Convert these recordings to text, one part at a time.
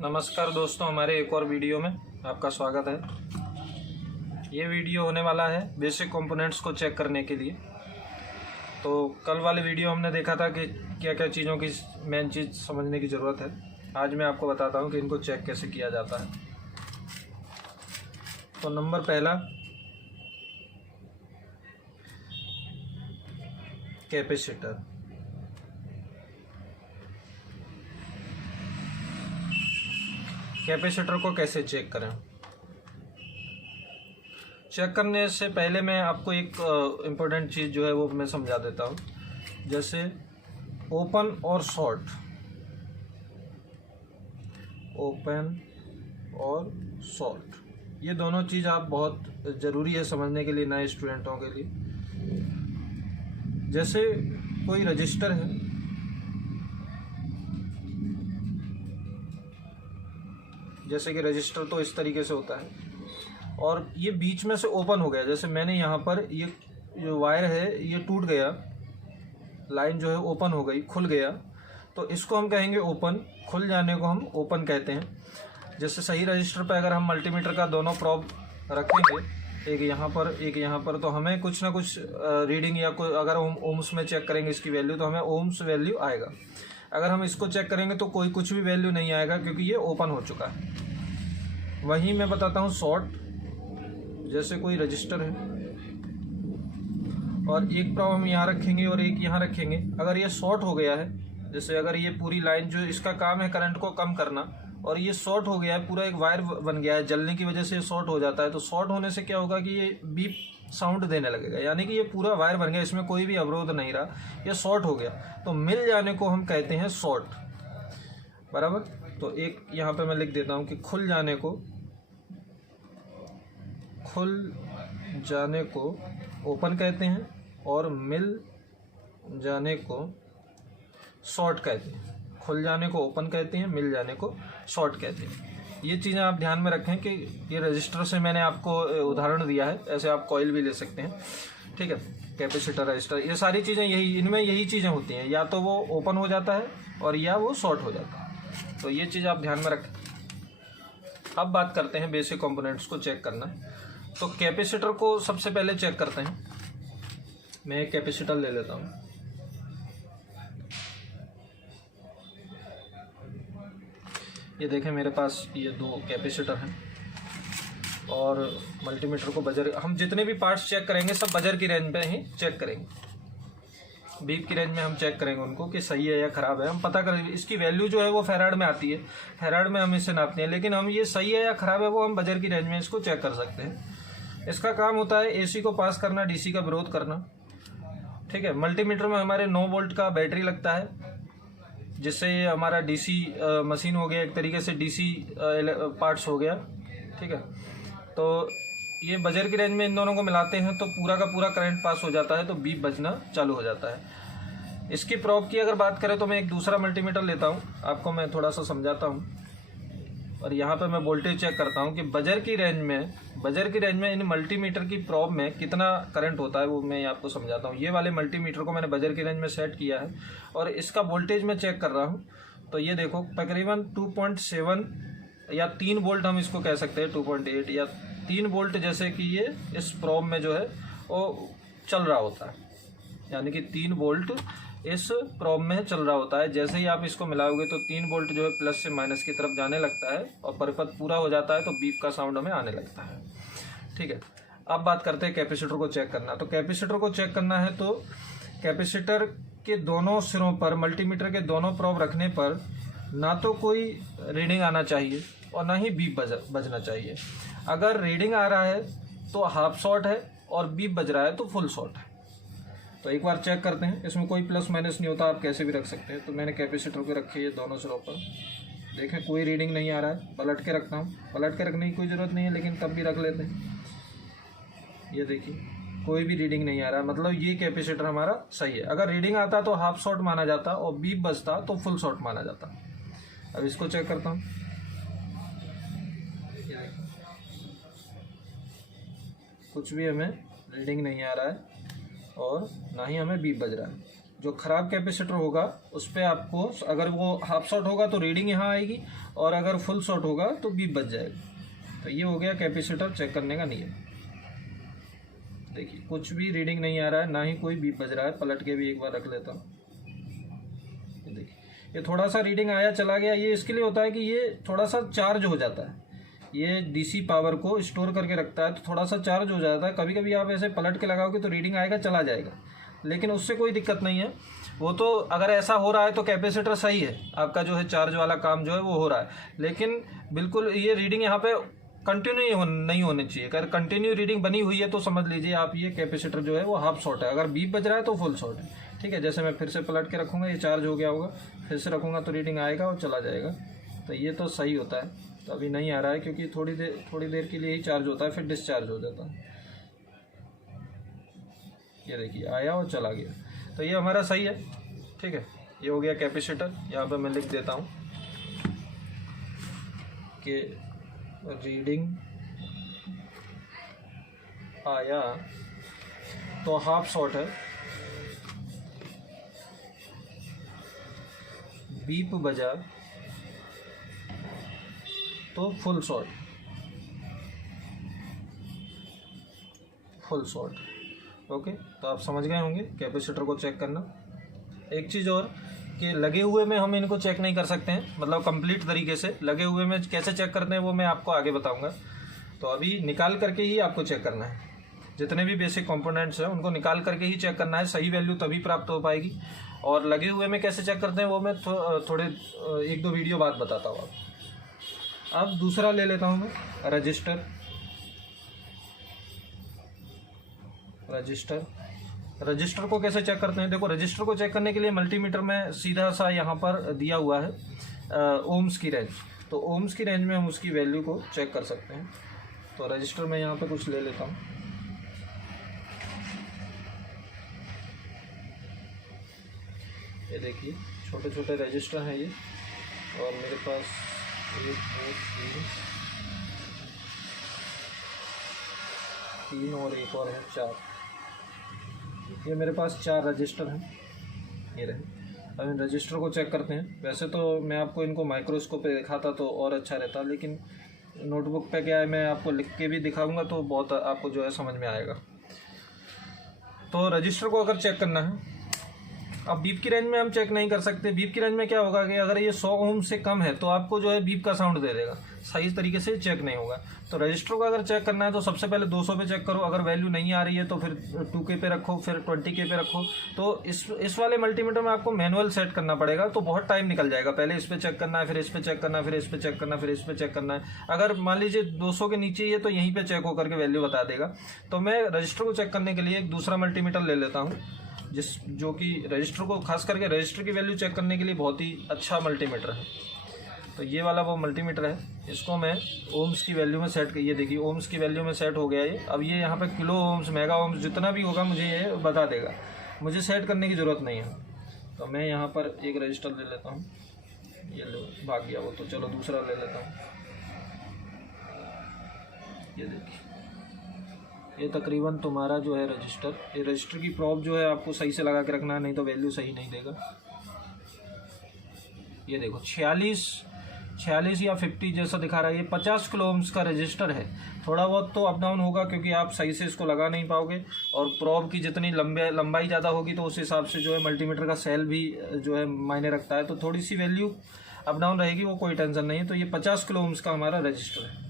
नमस्कार दोस्तों, हमारे एक और वीडियो में आपका स्वागत है। ये वीडियो होने वाला है बेसिक कंपोनेंट्स को चेक करने के लिए। तो कल वाले वीडियो हमने देखा था कि क्या क्या चीज़ों की मेन चीज़ समझने की ज़रूरत है। आज मैं आपको बताता हूँ कि इनको चेक कैसे किया जाता है। तो नंबर पहला, कैपेसिटर। कैपेसिटर को कैसे चेक करें? चेक करने से पहले मैं आपको एक इम्पोर्टेंट चीज़ जो है वो मैं समझा देता हूँ। जैसे ओपन और शॉर्ट, ओपन और शॉर्ट, ये दोनों चीज़ आप बहुत ज़रूरी है समझने के लिए नए स्टूडेंटों के लिए। जैसे कोई रजिस्टर है, जैसे कि रजिस्टर तो इस तरीके से होता है और ये बीच में से ओपन हो गया। जैसे मैंने यहाँ पर ये जो वायर है ये टूट गया, लाइन जो है ओपन हो गई, खुल गया, तो इसको हम कहेंगे ओपन। खुल जाने को हम ओपन कहते हैं। जैसे सही रजिस्टर पर अगर हम मल्टीमीटर का दोनों प्रोब रखेंगे, एक यहाँ पर एक यहाँ पर, तो हमें कुछ ना कुछ रीडिंग या कोई, अगर हम ओम्स में चेक करेंगे इसकी वैल्यू तो हमें ओम्स वैल्यू आएगा। अगर हम इसको चेक करेंगे तो कोई कुछ भी वैल्यू नहीं आएगा क्योंकि ये ओपन हो चुका है। वहीं मैं बताता हूँ शॉर्ट। जैसे कोई रजिस्टर है और एक प्रोब हम यहाँ रखेंगे और एक यहाँ रखेंगे। अगर ये शॉर्ट हो गया है, जैसे अगर ये पूरी लाइन जो इसका काम है करंट को कम करना, और ये शॉर्ट हो गया है, पूरा एक वायर बन गया है, जलने की वजह से ये शॉर्ट हो जाता है, तो शॉर्ट होने से क्या होगा कि ये बीप साउंड देने लगेगा, यानी कि ये पूरा वायर बन गया, इसमें कोई भी अवरोध नहीं रहा, ये शॉर्ट हो गया। तो मिल जाने को हम कहते हैं शॉर्ट, बराबर। तो एक यहाँ पे मैं लिख देता हूँ कि खुल जाने को ओपन कहते हैं और मिल जाने को शॉर्ट कहते हैं। खुल जाने को ओपन कहते हैं, मिल जाने को शॉर्ट कहते हैं। ये चीज़ें आप ध्यान में रखें कि ये रजिस्टर से मैंने आपको उदाहरण दिया है, ऐसे आप कॉइल भी ले सकते हैं, ठीक है। कैपेसिटर, रजिस्टर, ये सारी चीज़ें इनमें यही चीज़ें होती हैं, या तो वो ओपन हो जाता है और या वो शॉर्ट हो जाता है। तो ये चीज़ आप ध्यान में रखें। अब बात करते हैं बेसिक कंपोनेंट्स को चेक करना। तो कैपेसिटर को सबसे पहले चेक करते हैं। मैं एक कैपेसिटर ले लेता हूँ। ये देखें मेरे पास ये दो कैपेसिटर हैं और मल्टीमीटर को बजर, हम जितने भी पार्ट्स चेक करेंगे सब बजर की रेंज में ही चेक करेंगे, बीप की रेंज में हम चेक करेंगे उनको कि सही है या ख़राब है। हम पता करेंगे, इसकी वैल्यू जो है वो फैराड में आती है, फैराड में हम इसे नापते हैं, लेकिन हम ये सही है या ख़राब है वो हम बजर की रेंज में इसको चेक कर सकते हैं। इसका काम होता है एसी को पास करना, डीसी का विरोध करना, ठीक है। मल्टीमीटर में हमारे 9 वोल्ट का बैटरी लगता है, जिससे ये हमारा डीसी मशीन हो गया, एक तरीके से डीसी पार्ट्स हो गया, ठीक है। तो ये बजर की रेंज में इन दोनों को मिलाते हैं तो पूरा का पूरा करंट पास हो जाता है, तो बीप बजना चालू हो जाता है। इसकी प्रोब की अगर बात करें तो मैं एक दूसरा मल्टीमीटर लेता हूँ, आपको मैं थोड़ा सा समझाता हूँ, और यहाँ पे मैं वोल्टेज चेक करता हूँ कि बजर की रेंज में इन मल्टीमीटर की प्रोब में कितना करंट होता है, वो मैं आपको समझाता हूँ। ये वाले मल्टीमीटर को मैंने बजर की रेंज में सेट किया है और इसका वोल्टेज मैं चेक कर रहा हूँ। तो ये देखो तकरीबन 2.7 या 3 वोल्ट हम इसको कह सकते हैं, 2.8 या 3 वोल्ट, जैसे कि ये इस प्रोब में जो है वो चल रहा होता है, यानी कि 3 वोल्ट इस प्रोब में चल रहा होता है। जैसे ही आप इसको मिलाओगे तो 3 वोल्ट जो है प्लस से माइनस की तरफ जाने लगता है और परिपथ पूरा हो जाता है, तो बीप का साउंड हमें आने लगता है, ठीक है। अब बात करते हैं कैपेसिटर को चेक करना। तो कैपेसिटर को चेक करना है तो कैपेसिटर के दोनों सिरों पर, मल्टीमीटर के दोनों प्रोब रखने पर ना तो कोई रीडिंग आना चाहिए और ना ही बीप बजना चाहिए। अगर रीडिंग आ रहा है तो हाफ शॉर्ट है और बीप बज रहा है तो फुल शॉर्ट है। तो एक बार चेक करते हैं, इसमें कोई प्लस माइनस नहीं होता, आप कैसे भी रख सकते हैं। तो मैंने कैपेसिटर को रखे ये दोनों सिरों पर, देखें कोई रीडिंग नहीं आ रहा है। पलट के रखता हूँ, पलट के रखने की कोई ज़रूरत नहीं है लेकिन तब भी रख लेते हैं। ये देखिए कोई भी रीडिंग नहीं आ रहा है, मतलब ये कैपेसिटर हमारा सही है। अगर रीडिंग आता तो हाफ शॉर्ट माना जाता और बीप बजता तो फुल शॉर्ट माना जाता। अब इसको चेक करता हूँ, कुछ भी हमें रीडिंग नहीं आ रहा है और ना ही हमें बीप बज रहा है। जो ख़राब कैपेसिटर होगा उस पर आपको, अगर वो हाफ शॉर्ट होगा तो रीडिंग यहाँ आएगी, और अगर फुल शॉर्ट होगा तो बीप बच जाएगी। तो ये हो गया कैपेसिटर चेक करने का नियम। देखिए कुछ भी रीडिंग नहीं आ रहा है, ना ही कोई बीप बज रहा है। पलट के भी एक बार रख लेता हूँ। ये देखिए, ये थोड़ा सा रीडिंग आया चला गया। ये इसके लिए होता है कि ये थोड़ा सा चार्ज हो जाता है। ये डीसी पावर को स्टोर करके रखता है, तो थोड़ा सा चार्ज हो जाता है। कभी कभी आप ऐसे पलट के लगाओगे तो रीडिंग आएगा चला जाएगा, लेकिन उससे कोई दिक्कत नहीं है। वो तो अगर ऐसा हो रहा है तो कैपेसिटर सही है, आपका जो है चार्ज वाला काम जो है वो हो रहा है। लेकिन बिल्कुल ये रीडिंग यहाँ पे कंटिन्यू नहीं होनी चाहिए। अगर कंटिन्यू रीडिंग बनी हुई है तो समझ लीजिए आप ये कैपेसिटर जो है वो हाफ शॉर्ट है। अगर बीप बज रहा है तो फुल शॉर्ट है। ठीक है, जैसे मैं फिर से पलट के रखूँगा, ये चार्ज हो गया होगा, फिर से रखूँगा तो रीडिंग आएगा और चला जाएगा। तो ये तो सही होता है। तो अभी नहीं आ रहा है क्योंकि थोड़ी देर के लिए ही चार्ज होता है, फिर डिस्चार्ज हो जाता है। ये देखिए आया और चला गया। तो ये हमारा सही है। ठीक है, ये हो गया कैपेसिटर। यहाँ पे मैं लिख देता हूँ कि रीडिंग आया तो हाफ शॉर्ट है, बीप बजा तो फुल शॉर्ट। ओके, तो आप समझ गए होंगे कैपेसिटर को चेक करना। एक चीज़ और कि लगे हुए में हम इनको चेक नहीं कर सकते हैं, मतलब कंप्लीट तरीके से। लगे हुए में कैसे चेक करते हैं वो मैं आपको आगे बताऊंगा। तो अभी निकाल करके ही आपको चेक करना है। जितने भी बेसिक कंपोनेंट्स हैं उनको निकाल करके ही चेक करना है। सही वैल्यू तभी प्राप्त हो पाएगी। और लगे हुए में कैसे चेक करते हैं वो मैं थोड़े 1-2 वीडियो बाद बताता हूँ आपको। अब दूसरा ले लेता हूँ मैं रजिस्टर। रजिस्टर को कैसे चेक करते हैं? देखो, रजिस्टर को चेक करने के लिए मल्टीमीटर में सीधा सा यहाँ पर दिया हुआ है ओम्स की रेंज। तो ओम्स की रेंज में हम उसकी वैल्यू को चेक कर सकते हैं। तो रजिस्टर में यहाँ पे कुछ ले लेता हूँ। ये देखिए छोटे छोटे रजिस्टर हैं ये, और मेरे पास 1 2 3 और एक और है 4। ये मेरे पास 4 रजिस्टर हैं। ये रहे। अब इन रजिस्टर को चेक करते हैं। वैसे तो मैं आपको इनको माइक्रोस्कोप पे दिखाता तो और अच्छा रहता, लेकिन नोटबुक पे क्या है, मैं आपको लिख के भी दिखाऊंगा तो बहुत आपको जो है समझ में आएगा। तो रजिस्टर को अगर चेक करना है, अब बीप की रेंज में हम चेक नहीं कर सकते। बीप की रेंज में क्या होगा कि अगर ये 100 ओम से कम है तो आपको जो है बीप का साउंड दे देगा, सही तरीके से चेक नहीं होगा। तो रजिस्टर को अगर चेक करना है तो सबसे पहले 200 पे चेक करो। अगर वैल्यू नहीं आ रही है तो फिर 2K पे रखो, फिर 20K पे रखो। तो इस वाले मल्टीमीटर में आपको मैनुअल सेट करना पड़ेगा, तो बहुत टाइम निकल जाएगा। पहले इस पर चेक करना है, फिर इस पर चेक करना है, फिर इस पर चेक करना है, फिर इस पर चेक करना है। अगर मान लीजिए 200 के नीचे ही है तो यहीं पर चेक होकर के वैल्यू बता देगा। तो मैं रजिस्टर को चेक करने के लिए एक दूसरा मल्टीमीटर ले लेता हूँ, जो कि रजिस्टर को, खास करके रजिस्टर की वैल्यू चेक करने के लिए बहुत ही अच्छा मल्टीमीटर है। तो ये वाला वो मल्टीमीटर है। इसको मैं ओम्स की वैल्यू में सेट, ये देखिए ओम्स की वैल्यू में सेट हो गया ये। अब ये यहाँ पे किलो ओम्स, मेगा ओम्स जितना भी होगा मुझे ये बता देगा, मुझे सेट करने की ज़रूरत नहीं है। तो मैं यहाँ पर एक रजिस्टर ले लेता हूँ। ये लो, भाग गया वो, तो चलो दूसरा ले लेता हूँ। ये देखिए, ये तकरीबन तुम्हारा जो है रजिस्टर, ये रजिस्टर की प्रॉब जो है आपको सही से लगा के रखना है, नहीं तो वैल्यू सही नहीं देगा। ये देखो 46 या 50 जैसा दिखा रहा है। ये 50 किलो ओम्स का रजिस्टर है। थोड़ा बहुत तो अप डाउन होगा क्योंकि आप सही से इसको लगा नहीं पाओगे, और प्रॉब की जितनी लंबाई ज़्यादा होगी तो उस हिसाब से जो है मल्टीमीटर का सेल भी जो है मायने रखता है। तो थोड़ी सी वैल्यू अप डाउन रहेगी, वो कोई टेंशन नहीं है। तो ये 50 किलो ओम्स का हमारा रजिस्टर है।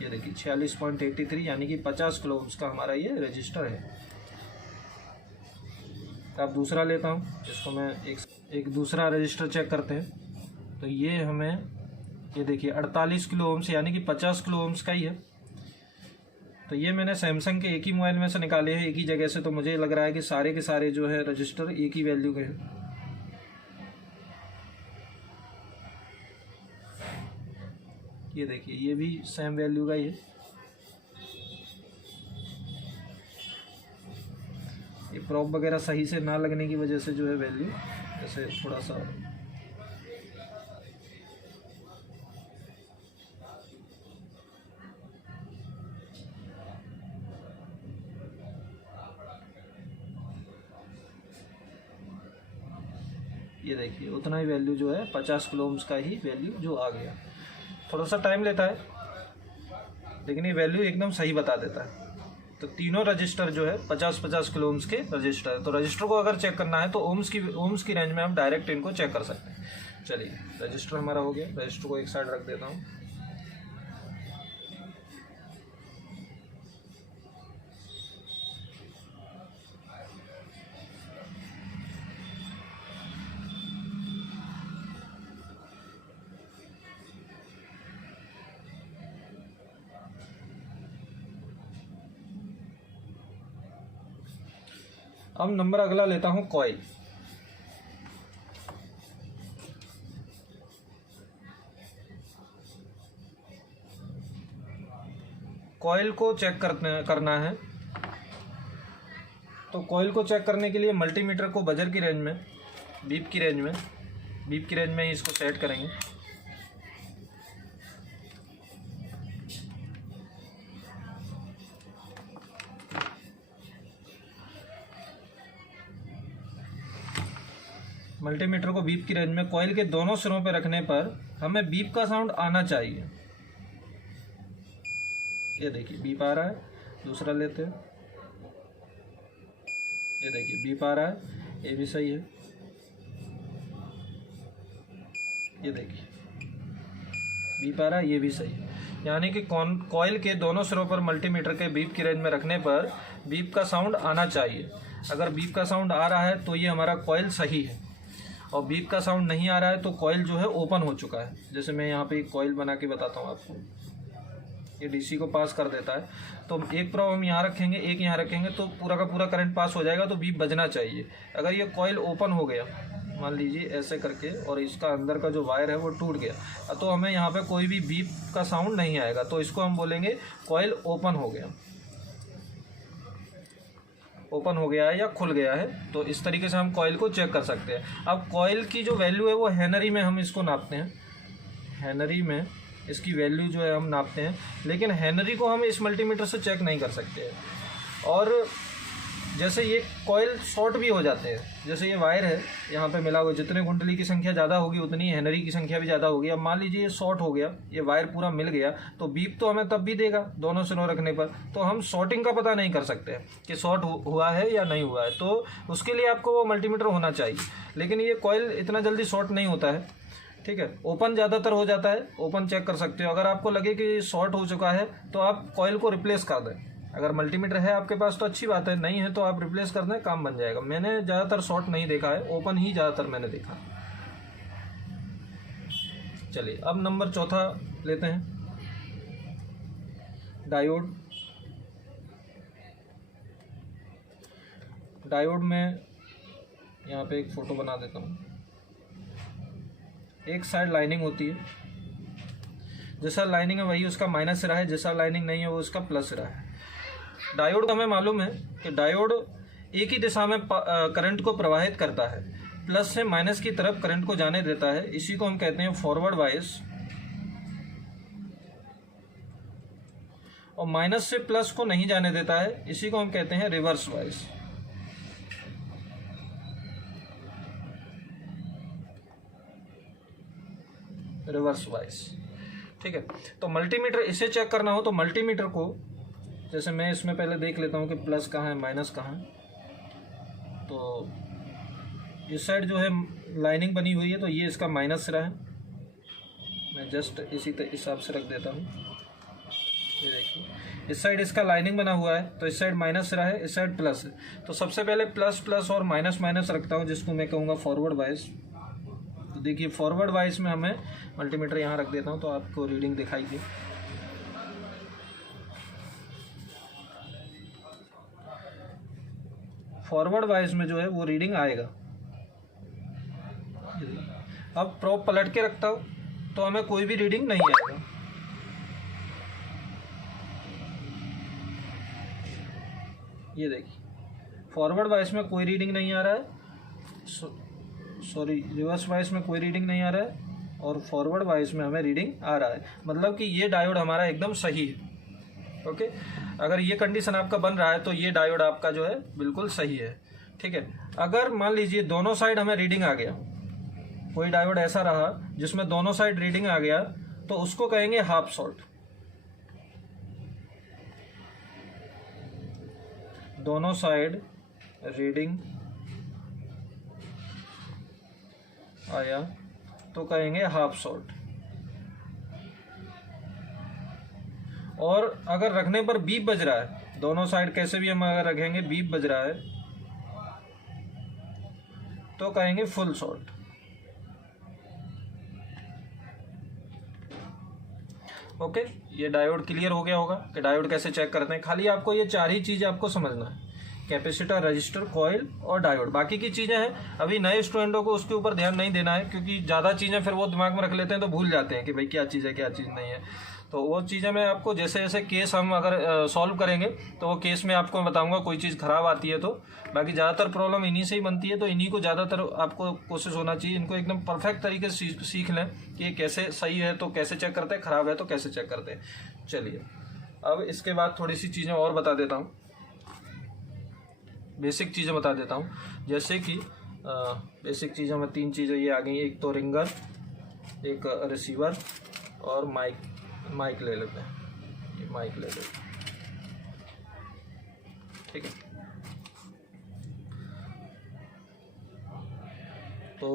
ये देखिए 46.83 यानी कि 50 किलो ओम्स का हमारा ये रजिस्टर है। अब दूसरा लेता हूँ, जिसको मैं एक दूसरा रजिस्टर चेक करते हैं। तो ये हमें, ये देखिए 48 किलो ओम्स यानी कि 50 किलो ओम्स का ही है। तो ये मैंने सैमसंग के एक ही मोबाइल में से निकाले हैं, एक ही जगह से। तो मुझे लग रहा है कि सारे के सारे जो है रजिस्टर एक ही वैल्यू के हैं। ये देखिए ये भी सेम वैल्यू का ही है। ये प्रॉप वगैरह सही से ना लगने की वजह से जो है वैल्यू ऐसे थोड़ा सा ये देखिए उतना ही वैल्यू जो है 50 किलो ओम्स का ही वैल्यू जो आ गया। थोड़ा सा टाइम लेता है लेकिन ये वैल्यू एकदम सही बता देता है। तो तीनों रजिस्टर जो है 50-50 किलो ओम्स के रजिस्टर है। तो रजिस्टर को अगर चेक करना है तो ओम्स की रेंज में हम डायरेक्ट इनको चेक कर सकते हैं। चलिए रजिस्टर हमारा हो गया, रजिस्टर को एक साइड रख देता हूँ। अब नंबर अगला लेता हूं कॉइल। कॉइल को चेक करना है। तो कॉइल को चेक करने के लिए मल्टीमीटर को बजर की रेंज में, बीप की रेंज में ही इसको सेट करेंगे। मल्टीमीटर को बीप की रेंज में कॉइल के दोनों सिरों पर रखने पर हमें बीप का साउंड आना चाहिए। ये देखिए बीप आ रहा है। दूसरा लेते हैं, ये देखिए बीप आ रहा है, ये भी सही है। ये देखिए बीप आ रहा है, ये भी सही है। यानी कि कॉइल के दोनों सिरों पर मल्टीमीटर के बीप की रेंज में रखने पर बीप का साउंड आना चाहिए। अगर बीप का साउंड आ रहा है तो ये हमारा कॉइल सही है, और बीप का साउंड नहीं आ रहा है तो कॉइल जो है ओपन हो चुका है। जैसे मैं यहाँ पे एक कॉइल बना के बताता हूँ आपको। ये डीसी को पास कर देता है, तो एक प्रोब हम यहाँ रखेंगे, एक यहाँ रखेंगे, तो पूरा का पूरा करंट पास हो जाएगा, तो बीप बजना चाहिए। अगर ये कॉइल ओपन हो गया मान लीजिए ऐसे करके, और इसका अंदर का जो वायर है वो टूट गया, तो हमें यहाँ पे कोई भी बीप का साउंड नहीं आएगा। तो इसको हम बोलेंगे कॉइल ओपन हो गया, ओपन हो गया है या खुल गया है। तो इस तरीके से हम कॉइल को चेक कर सकते हैं। अब कॉइल की जो वैल्यू है वो हेनरी में हम इसको नापते हैं। हेनरी में इसकी वैल्यू जो है हम नापते हैं, लेकिन हेनरी को हम इस मल्टीमीटर से चेक नहीं कर सकते हैं। और जैसे ये कॉइल शॉर्ट भी हो जाते हैं, जैसे ये वायर है यहाँ पे मिला हुआ, जितने कुंडली की संख्या ज़्यादा होगी उतनी हेनरी की संख्या भी ज़्यादा होगी। अब मान लीजिए ये शॉर्ट हो गया, ये वायर पूरा मिल गया, तो बीप तो हमें तब भी देगा दोनों सिरों रखने पर। तो हम शॉर्टिंग का पता नहीं कर सकते कि शॉर्ट हुआ है या नहीं हुआ है, तो उसके लिए आपको वो मल्टीमीटर होना चाहिए। लेकिन ये कॉइल इतना जल्दी शॉर्ट नहीं होता है, ठीक है। ओपन ज़्यादातर हो जाता है, ओपन चेक कर सकते हो। अगर आपको लगे कि शॉर्ट हो चुका है तो आप कॉइल को रिप्लेस कर दें। अगर मल्टीमीटर है आपके पास तो अच्छी बात है, नहीं है तो आप रिप्लेस कर दें, काम बन जाएगा। मैंने ज़्यादातर शॉर्ट नहीं देखा है, ओपन ही ज़्यादातर मैंने देखा। चलिए अब नंबर चौथा लेते हैं, डायोड। डायोड में यहाँ पे एक फ़ोटो बना देता हूँ। एक साइड लाइनिंग होती है, जैसा लाइनिंग है वही उसका माइनस सिरा है, जैसा लाइनिंग नहीं है वो उसका प्लस सिरा है। डायोड का हमें मालूम है कि डायोड एक ही दिशा में करंट को प्रवाहित करता है, प्लस से माइनस की तरफ करंट को जाने देता है। इसी को हम कहते हैं फॉरवर्ड वाइस, और माइनस से प्लस को नहीं जाने देता है, इसी को हम कहते हैं रिवर्स वाइस। रिवर्स वाइस, ठीक है। तो मल्टीमीटर इसे चेक करना हो तो मल्टीमीटर को, जैसे मैं इसमें पहले देख लेता हूँ कि प्लस कहाँ है माइनस कहाँ है। तो इस साइड जो है लाइनिंग बनी हुई है, तो ये इसका माइनस सिरा है। मैं जस्ट इसी हिसाब से रख देता हूँ। ये देखिए इस साइड इसका लाइनिंग बना हुआ है, तो इस साइड माइनस सिरा है, इस साइड प्लस है। तो सबसे पहले प्लस प्लस और माइनस माइनस रखता हूँ, जिसको मैं कहूँगा फॉरवर्ड वाइस। तो देखिए फॉरवर्ड वाइस में हमें मल्टीमीटर यहाँ रख देता हूँ तो आपको रीडिंग दिखाई दे। फॉरवर्ड वाइस में जो है वो रीडिंग आएगा। अब प्रोब पलट के रखता हूँ तो हमें कोई भी रीडिंग नहीं आएगा। ये देखिए फॉरवर्ड वाइस में कोई रीडिंग नहीं आ रहा है, सॉरी रिवर्स वाइस में कोई रीडिंग नहीं आ रहा है, और फॉरवर्ड वाइस में हमें रीडिंग आ रहा है। मतलब कि ये डायोड हमारा एकदम सही है। ओके, अगर ये कंडीशन आपका बन रहा है तो ये डायोड आपका जो है बिल्कुल सही है, ठीक है। अगर मान लीजिए दोनों साइड हमें रीडिंग आ गया, कोई डायोड ऐसा रहा जिसमें दोनों साइड रीडिंग आ गया तो उसको कहेंगे हाफ सॉल्ट। दोनों साइड रीडिंग आया तो कहेंगे हाफ सॉल्ट। और अगर रखने पर बीप बज रहा है, दोनों साइड कैसे भी हम अगर रखेंगे बीप बज रहा है तो कहेंगे फुल सॉल्ट। ओके, ये डायोड क्लियर हो गया होगा कि डायोड कैसे चेक करते हैं। खाली आपको ये 4 ही चीज़ आपको समझना है, कैपेसिटर, रजिस्टर, कॉइल और डायोड। बाकी की चीज़ें हैं अभी नए स्टूडेंटों को उसके ऊपर ध्यान नहीं देना है, क्योंकि ज़्यादा चीज़ें फिर वो दिमाग में रख लेते हैं तो भूल जाते हैं कि भाई क्या चीज़ है क्या चीज़ नहीं है। तो वो चीज़ें मैं आपको जैसे जैसे केस हम अगर सॉल्व करेंगे तो वो केस में आपको बताऊंगा कोई चीज़ ख़राब आती है तो। बाकी ज़्यादातर प्रॉब्लम इन्हीं से ही बनती है, तो इन्हीं को ज़्यादातर आपको कोशिश होना चाहिए, इनको एकदम परफेक्ट तरीके से सीख लें कि ये कैसे सही है तो कैसे चेक करते हैं, ख़राब है तो कैसे चेक करते हैं। चलिए अब इसके बाद थोड़ी सी चीज़ें और बता देता हूँ, बेसिक चीज़ें बता देता हूँ। जैसे कि बेसिक चीज़ों में 3 चीज़ें ये आ गई, एक तो रिंगर, एक रिसीवर और माइक ले लेते हैं, ये माइक ले लेते हैं, ठीक है। तो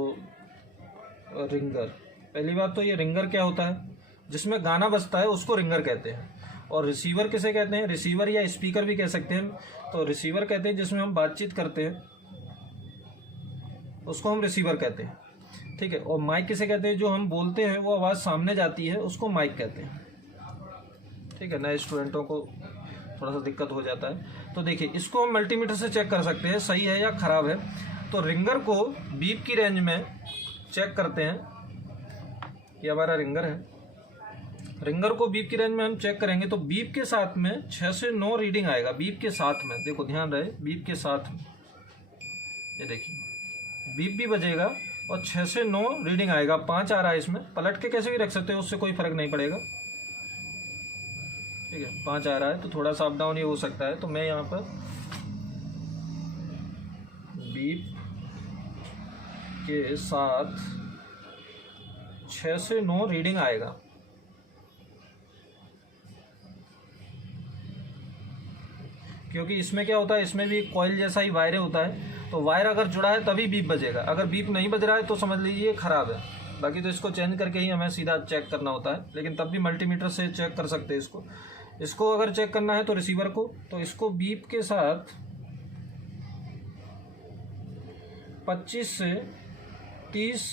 रिंगर, पहली बात तो ये रिंगर क्या होता है, जिसमें गाना बजता है उसको रिंगर कहते हैं। और रिसीवर किसे कहते हैं, रिसीवर या स्पीकर भी कह सकते हैं। तो रिसीवर कहते हैं जिसमें हम बातचीत करते हैं उसको हम रिसीवर कहते हैं, ठीक है। और माइक किसे कहते हैं, जो हम बोलते हैं वो आवाज़ सामने जाती है उसको माइक कहते हैं, ठीक है। नए स्टूडेंटों को थोड़ा सा दिक्कत हो जाता है। तो देखिए इसको हम मल्टीमीटर से चेक कर सकते हैं सही है या ख़राब है। तो रिंगर को बीप की रेंज में चेक करते हैं, ये हमारा रिंगर है। रिंगर को बीप की रेंज में हम चेक करेंगे तो बीप के साथ में 6 से 9 रीडिंग आएगा। बीप के साथ में, देखो ध्यान रहे, बीप के साथ में, ये देखिए बीप भी बजेगा और 6 से 9 रीडिंग आएगा। 5 आ रहा है इसमें, पलट के कैसे भी रख सकते हो, उससे कोई फर्क नहीं पड़ेगा, ठीक है। 5 आ रहा है तो थोड़ा सा अप डाउन ये हो सकता है। तो मैं यहाँ पर बीप के साथ 6 से 9 रीडिंग आएगा। क्योंकि इसमें क्या होता है, इसमें भी कॉइल जैसा ही वायर होता है, तो वायर अगर जुड़ा है तभी बीप बजेगा। अगर बीप नहीं बज रहा है तो समझ लीजिए खराब है। बाकी तो इसको चेंज करके ही हमें सीधा चेक करना होता है, लेकिन तब भी मल्टीमीटर से चेक कर सकते हैं इसको अगर चेक करना है तो रिसीवर को, तो इसको बीप के साथ 25 से 30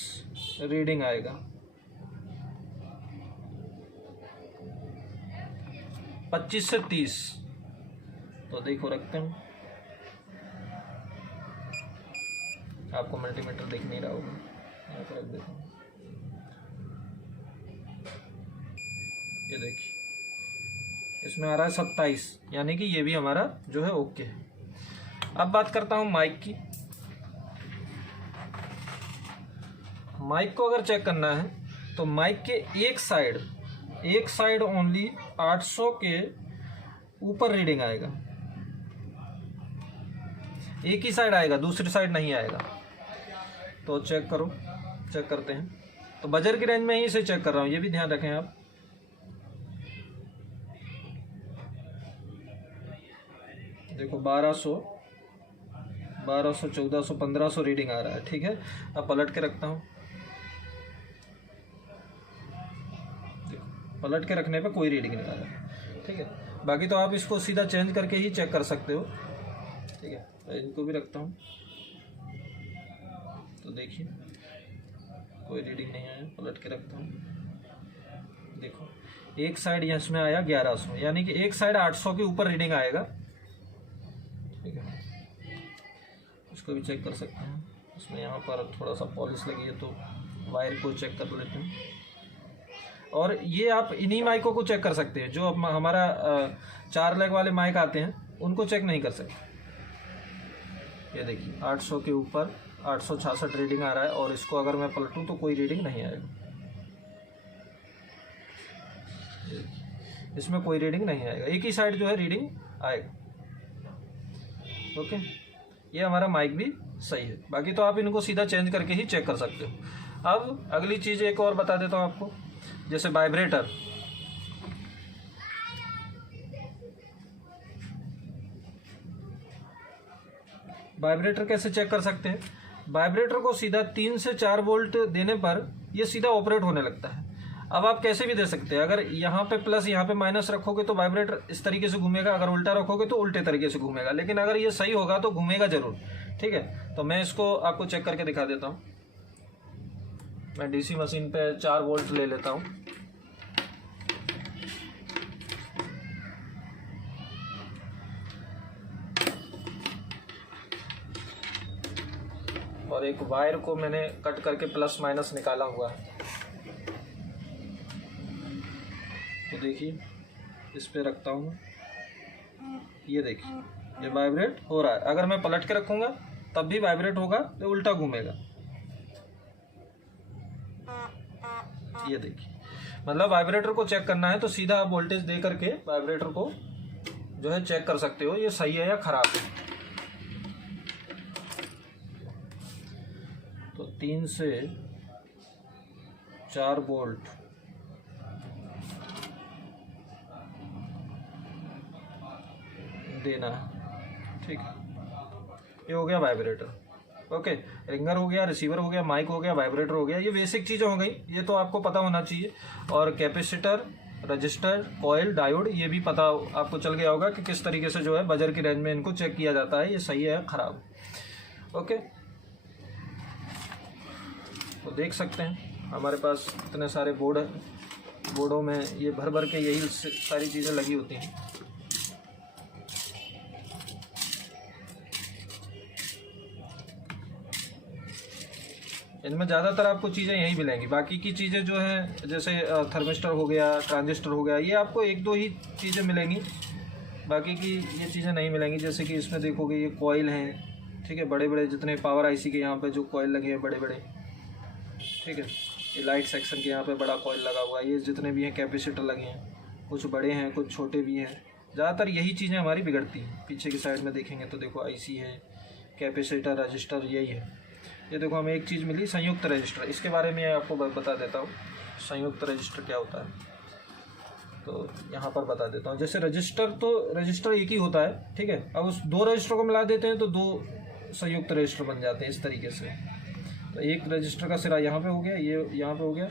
रीडिंग आएगा। 25 से 30, तो देखो रखते हैं, आपको मल्टीमीटर दिख नहीं रहा होगा, यहाँ पर रख देता हूँ। ये देखिए इसमें आ रहा है 27, यानी कि ये भी हमारा जो है ओके है। अब बात करता हूँ माइक की। माइक को अगर चेक करना है तो माइक के एक साइड ओनली 800 के ऊपर रीडिंग आएगा। एक ही साइड आएगा, दूसरी साइड नहीं आएगा। तो चेक करते हैं। तो बजर की रेंज में ही इसे चेक कर रहा हूँ, ये भी ध्यान रखें आप। देखो 1200, 1400, 1500 रीडिंग आ रहा है, ठीक है। अब पलट के रखता हूँ, पलट के रखने पे कोई रीडिंग नहीं आ रहा है, ठीक है। बाकी तो आप इसको सीधा चेंज करके ही चेक कर सकते हो, ठीक है। तो इनको भी रखता हूँ, तो देखिए कोई रीडिंग नहीं आया। पलट के रखता हूँ, देखो एक साइड इसमें आया 1100, यानी कि एक साइड 800 के ऊपर रीडिंग आएगा, ठीक है। इसको भी चेक कर सकते हैं। इसमें यहाँ पर थोड़ा सा पॉलिश लगी है तो वायर को चेक कर लेते हैं। और ये आप इन्हीं माइकों को चेक कर सकते हैं, जो हमारा 4 लेग वाले माइक आते हैं उनको चेक नहीं कर सकते। ये देखिए 800 के ऊपर 866 रीडिंग आ रहा है, और इसको अगर मैं पलटूं तो कोई रीडिंग नहीं आएगा, इसमें कोई रीडिंग नहीं आएगा, एक ही साइड जो है रीडिंग आएगा। ओके, ये हमारा माइक भी सही है। बाकी तो आप इनको सीधा चेंज करके ही चेक कर सकते हो। अब अगली चीज़ एक और बता देता हूँ आपको, जैसे वाइब्रेटर। वाइब्रेटर कैसे चेक कर सकते हैं? वाइब्रेटर को सीधा 3 से 4 वोल्ट देने पर ये सीधा ऑपरेट होने लगता है। अब आप कैसे भी दे सकते हैं, अगर यहाँ पे प्लस यहाँ पे माइनस रखोगे तो वाइब्रेटर इस तरीके से घूमेगा, अगर उल्टा रखोगे तो उल्टे तरीके से घूमेगा, लेकिन अगर ये सही होगा तो घूमेगा जरूर। ठीक है, तो मैं इसको आपको चेक करके दिखा देता हूँ। मैं डीसी मशीन पे 4 वोल्ट ले लेता हूँ। और एक वायर को मैंने कट करके प्लस माइनस निकाला हुआ है। तो देखिए इस पे रखता हूँ, ये देखिए ये वाइब्रेट हो रहा है। अगर मैं पलट के रखूँगा तब भी वाइब्रेट होगा, तो उल्टा घूमेगा। ये देखिए, मतलब वाइब्रेटर को चेक करना है तो सीधा आप वोल्टेज दे करके वाइब्रेटर को जो है चेक कर सकते हो, ये सही है या खराब है। तो 3 से 4 वोल्ट देना है। ठीक है, ये हो गया वाइब्रेटर। ओके, रिंगर हो गया, रिसीवर हो गया, माइक हो गया, वाइब्रेटर हो गया। ये बेसिक चीज़ें हो गई, ये तो आपको पता होना चाहिए। और कैपेसिटर, रजिस्टर, कॉइल, डायोड, ये भी पता आपको चल गया होगा कि किस तरीके से जो है बजर की रेंज में इनको चेक किया जाता है, ये सही है खराब। ओके, तो देख सकते हैं हमारे पास इतने सारे बोर्ड हैं, बोर्डों में ये भर भर के यही सारी चीज़ें लगी होती हैं। इनमें ज़्यादातर आपको चीज़ें यही मिलेंगी, बाकी की चीज़ें जो हैं जैसे थर्मिस्टर हो गया, ट्रांजिस्टर हो गया, ये आपको 1-2 ही चीज़ें मिलेंगी, बाकी की ये चीज़ें नहीं मिलेंगी। जैसे कि इसमें देखोगे ये कॉइल हैं, ठीक है, बड़े बड़े जितने पावर आईसी के यहाँ पे जो कॉइल लगे हैं बड़े बड़े, ठीक है, ये लाइट सेक्शन के यहाँ पे बड़ा कॉइल लगा हुआ है। ये जितने भी हैं कैपेसिटर लगे हैं, कुछ बड़े हैं कुछ छोटे भी हैं। ज़्यादातर यही चीज़ें हमारी बिगड़ती हैं। पीछे की साइड में देखेंगे तो देखो आईसी है, कैपेसिटर, रजिस्टर, यही है। ये देखो हमें एक चीज़ मिली, संयुक्त रजिस्टर। इसके बारे में आपको बता देता हूँ, संयुक्त रजिस्टर क्या होता है। तो यहाँ पर बता देता हूँ। जैसे रजिस्टर, तो रजिस्टर एक ही होता है, ठीक है। अब उस 2 रजिस्टर को मिला देते हैं तो 2 संयुक्त रजिस्टर बन जाते हैं इस तरीके से। तो एक रजिस्टर का सिरा यहाँ पे हो गया, ये यहाँ पे हो गया,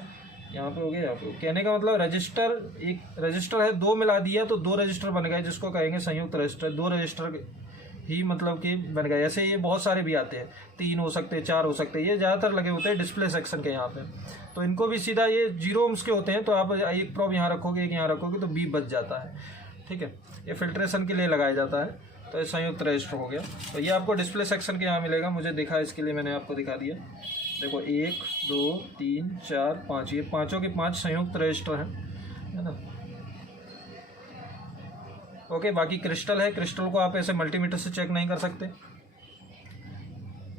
यहाँ पे हो गया, यहाँ पे। कहने का मतलब रजिस्टर, एक रजिस्टर है, 2 मिला दिया तो 2 रजिस्टर बन गए, जिसको कहेंगे संयुक्त रजिस्टर। 2 रजिस्टर ही मतलब कि बन गए। ऐसे ये बहुत सारे भी आते हैं, 3 हो सकते हैं, 4 हो सकते हैं। ये ज़्यादातर लगे होते हैं डिस्प्ले सेक्शन के यहाँ पे। तो इनको भी सीधा ये 0 ohms के होते हैं, तो आप एक प्रोब यहाँ रखोगे, एक यहाँ रखोगे तो B बच जाता है, ठीक है। ये फिल्ट्रेशन के लिए लगाया जाता है। तो ये संयुक्त रजिस्टर हो गया। तो ये आपको डिस्प्ले सेक्शन के यहाँ मिलेगा, मुझे दिखा, इसके लिए मैंने आपको दिखा दिया। देखो 1 2 3 4 5, ये पाँचों के 5 संयुक्त रजिस्टर हैं, है ना। ओके, बाकी क्रिस्टल है, क्रिस्टल को आप ऐसे मल्टीमीटर से चेक नहीं कर सकते।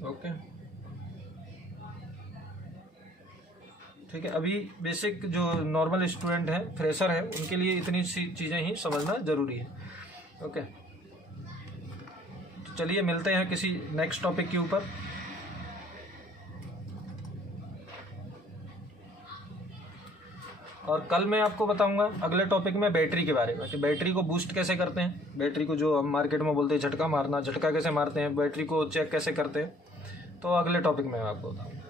ओके, ठीक है। अभी बेसिक जो नॉर्मल स्टूडेंट है, फ्रेशर है, उनके लिए इतनी सी चीज़ें ही समझना ज़रूरी है। ओके, तो चलिए मिलते हैं किसी नेक्स्ट टॉपिक के ऊपर। और कल मैं आपको बताऊंगा अगले टॉपिक में बैटरी के बारे में, कि बैटरी को बूस्ट कैसे करते हैं, बैटरी को जो हम मार्केट में बोलते हैं झटका मारना, झटका कैसे मारते हैं, बैटरी को चेक कैसे करते हैं। तो अगले टॉपिक में मैं आपको बताऊंगा।